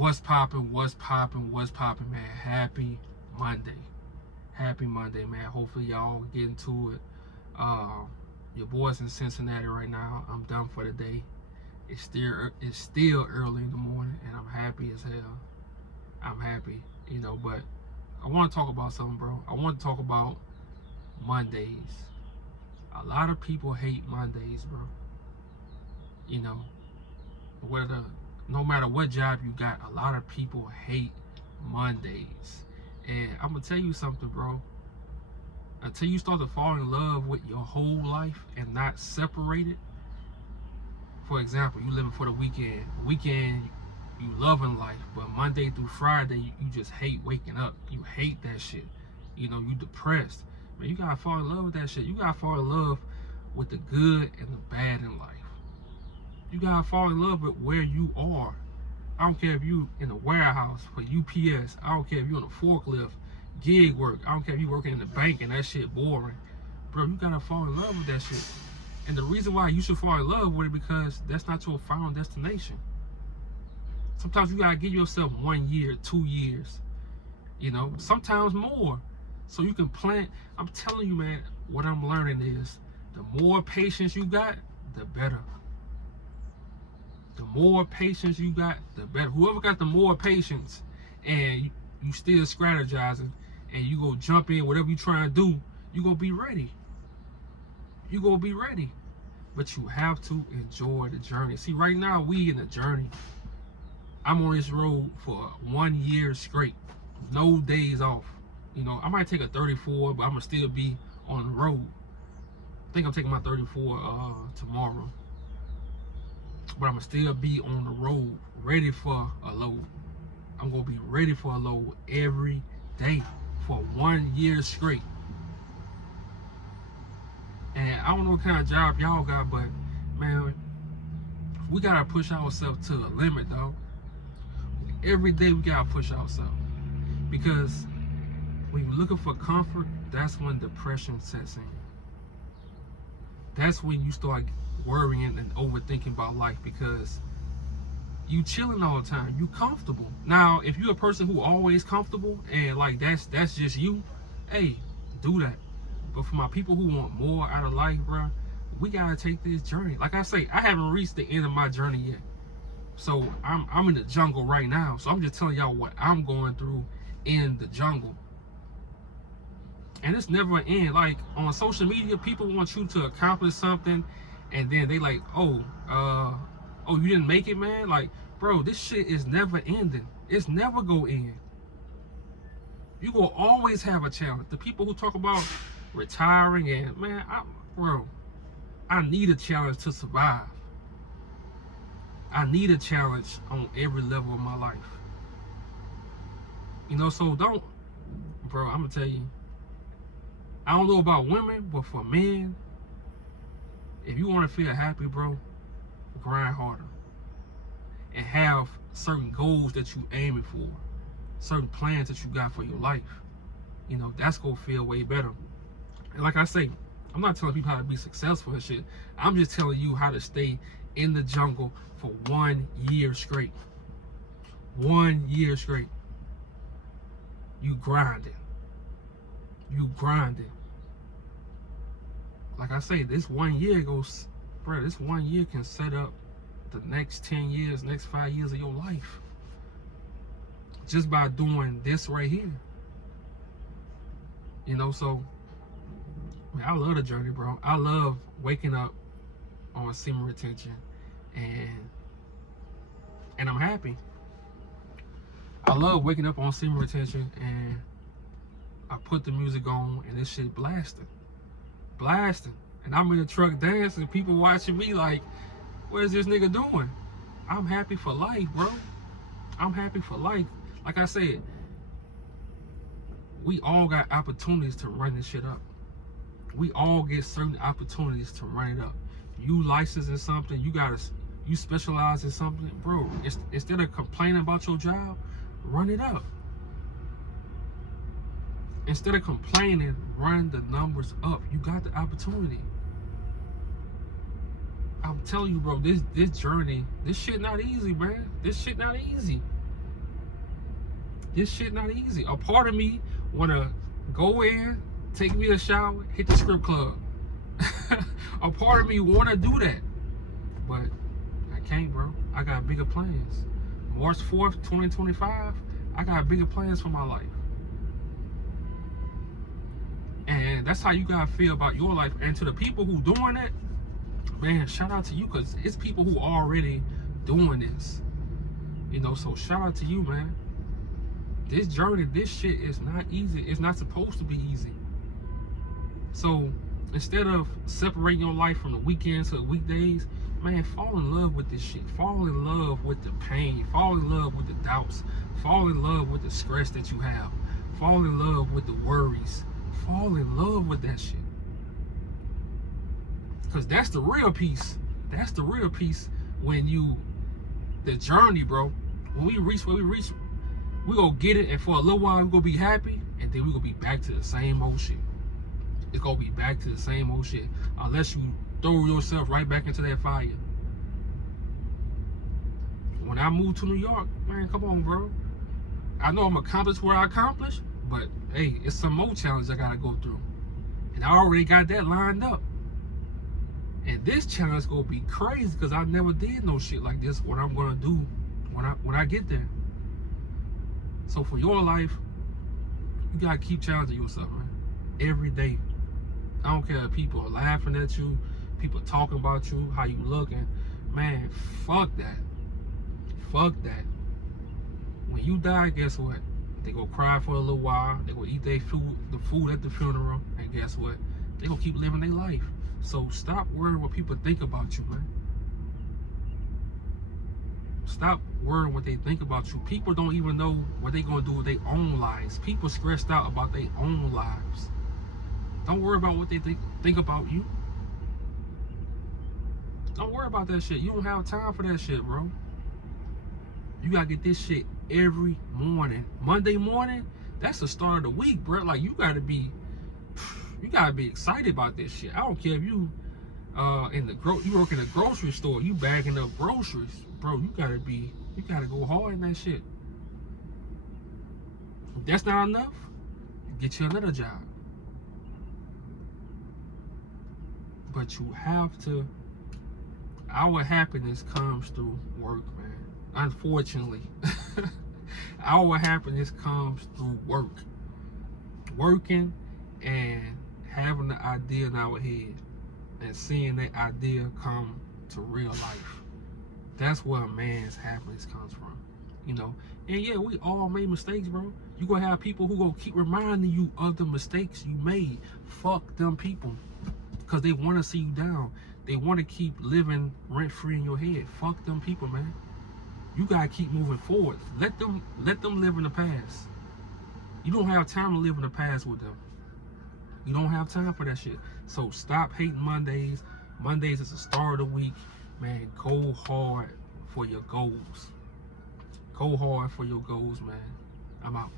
What's popping, man? Happy Monday. Happy Monday, man. Hopefully y'all getting to it. Your boy's in Cincinnati right now. I'm done for the day. It's still early in the morning, and I'm happy as hell. I'm happy, but I want to talk about something, bro. I want to talk about Mondays. A lot of people hate Mondays, bro. You know, whether no matter what job you got, a lot of people hate Mondays. And I'm gonna tell you something, bro. Until you start to fall in love with your whole life and not separate it. For example, you living for the weekend. Weekend, you loving life, but Monday through Friday, you just hate waking up. You hate that shit. You depressed. Man, you gotta fall in love with that shit. You gotta fall in love with the good and the bad in life. You gotta fall in love with where you are. I don't care if you in a warehouse for UPS. I don't care if you on a forklift, gig work. I don't care if you working in the bank and that shit boring. Bro, you gotta fall in love with that shit. And the reason why you should fall in love with it because that's not your final destination. Sometimes you gotta give yourself 1 year, 2 years, sometimes more. So you can plan. I'm telling you, man, what I'm learning is the more patience you got, the better. The more patience you got, the better. Whoever got the more patience and you still strategizing and you go jump in whatever you try to do, you gonna be ready. You gonna be ready. But you have to enjoy the journey. See, right now we in the journey. I'm on this road for 1 year straight. No days off. I might take a 34, but I'm gonna still be on the road. I think I'm taking my 34 tomorrow. But I'm gonna still be on the road, ready for a load. I'm gonna be ready for a load every day for 1 year straight. And I don't know what kind of job y'all got, but man, we gotta push ourselves to the limit, dog. Every day we gotta push ourselves. Because when you're looking for comfort, that's when depression sets in. That's when you start worrying and overthinking about life because you chilling all the time. You comfortable. Now, if you're a person who always comfortable and like that's just you, hey, do that. But for my people who want more out of life, bro, we gotta take this journey. Like I say, I haven't reached the end of my journey yet. So I'm in the jungle right now. So I'm just telling y'all what I'm going through in the jungle. And it's never end. Like on social media, people want you to accomplish something, and then they like, oh, you didn't make it, man. Like, bro, this shit is never ending. It's never gonna end. You gonna always have a challenge. The people who talk about retiring and man, I need a challenge to survive. I need a challenge on every level of my life. So don't, bro. I'm gonna tell you. I don't know about women, but for men, if you want to feel happy, bro, grind harder. And have certain goals that you aiming for. Certain plans that you got for your life. That's going to feel way better. And like I say, I'm not telling people how to be successful and shit. I'm just telling you how to stay in the jungle for 1 year straight. 1 year straight. You grinding. Like I say, this 1 year goes, bro, this 1 year can set up the next 10 years, next 5 years of your life. Just by doing this right here. So, man, I love the journey, bro. I love waking up on semen retention and I'm happy. I love waking up on semen retention and I put the music on and this shit blasting. And I'm in the truck dancing, people watching me like, what is this nigga doing? I'm happy for life, bro. I'm happy for life. Like I said, we all got opportunities to run this shit up. We all get certain opportunities to run it up. You licensed in something, you specialize in something, bro. Instead of complaining about your job, run it up. Instead of complaining, run the numbers up. You got the opportunity. I'm telling you, bro, this journey, this shit not easy, man. This shit not easy. This shit not easy. A part of me wanna go in, take me a shower, hit the strip club. A part of me wanna do that, but I can't, bro. I got bigger plans. March 4th, 2025, I got bigger plans for my life. And that's how you gotta feel about your life. And to the people who doing it, man, shout out to you, because it's people who already doing this. You know, so shout out to you, man. This journey, this shit is not easy. It's not supposed to be easy. So instead of separating your life from the weekends to the weekdays, man, fall in love with this shit. Fall in love with the pain. Fall in love with the doubts. Fall in love with the stress that you have. Fall in love with the worries. Fall in love with that shit. Because that's the real peace. That's the real peace when you, the journey, bro. When we reach where we reach, we gonna get it, and for a little while we gonna be happy, and then we gonna be back to the same old shit. It's gonna be back to the same old shit, unless you throw yourself right back into that fire. When I moved to New York, man, come on, bro. I know I'm accomplished what I accomplished, but hey, it's some more challenge I gotta go through, and I already got that lined up. And this challenge gonna be crazy, because I never did no shit like this. What I'm gonna do when I get there. So for your life, you gotta keep challenging yourself, man. Every day. I don't care if people are laughing at you, people talking about you, how you looking. Man, fuck that. Fuck that. When you die, guess what? They gonna cry for a little while. They gonna eat their food, the food at the funeral, and guess what? They gonna keep living their life. So stop worrying what people think about you, man. Stop worrying what they think about you. People don't even know what they gonna do with their own lives. People stressed out about their own lives. Don't worry about what they think about you. Don't worry about that shit. You don't have time for that shit, bro. You gotta get this shit every morning. Monday morning, that's the start of the week, bro. Like, you gotta be excited about this shit. I don't care if you you work in a grocery store, you bagging up groceries, bro. You gotta go hard in that shit. If that's not enough, get you another job. But you have to. Our happiness comes through work, man. Unfortunately, our happiness comes through work. Working and having the idea in our head and seeing that idea come to real life. That's where a man's happiness comes from, you know. And yeah, we all made mistakes, bro. You gonna have people who gonna keep reminding you of the mistakes you made. Fuck them people, because they want to see you down. They want to keep living rent free in your head. Fuck them people, man. You gotta keep moving forward. Let them live in the past. You don't have time to live in the past with them. You don't have time for that shit. So stop hating Mondays. Mondays is the start of the week. Man, go hard for your goals. Go hard for your goals, man. I'm out.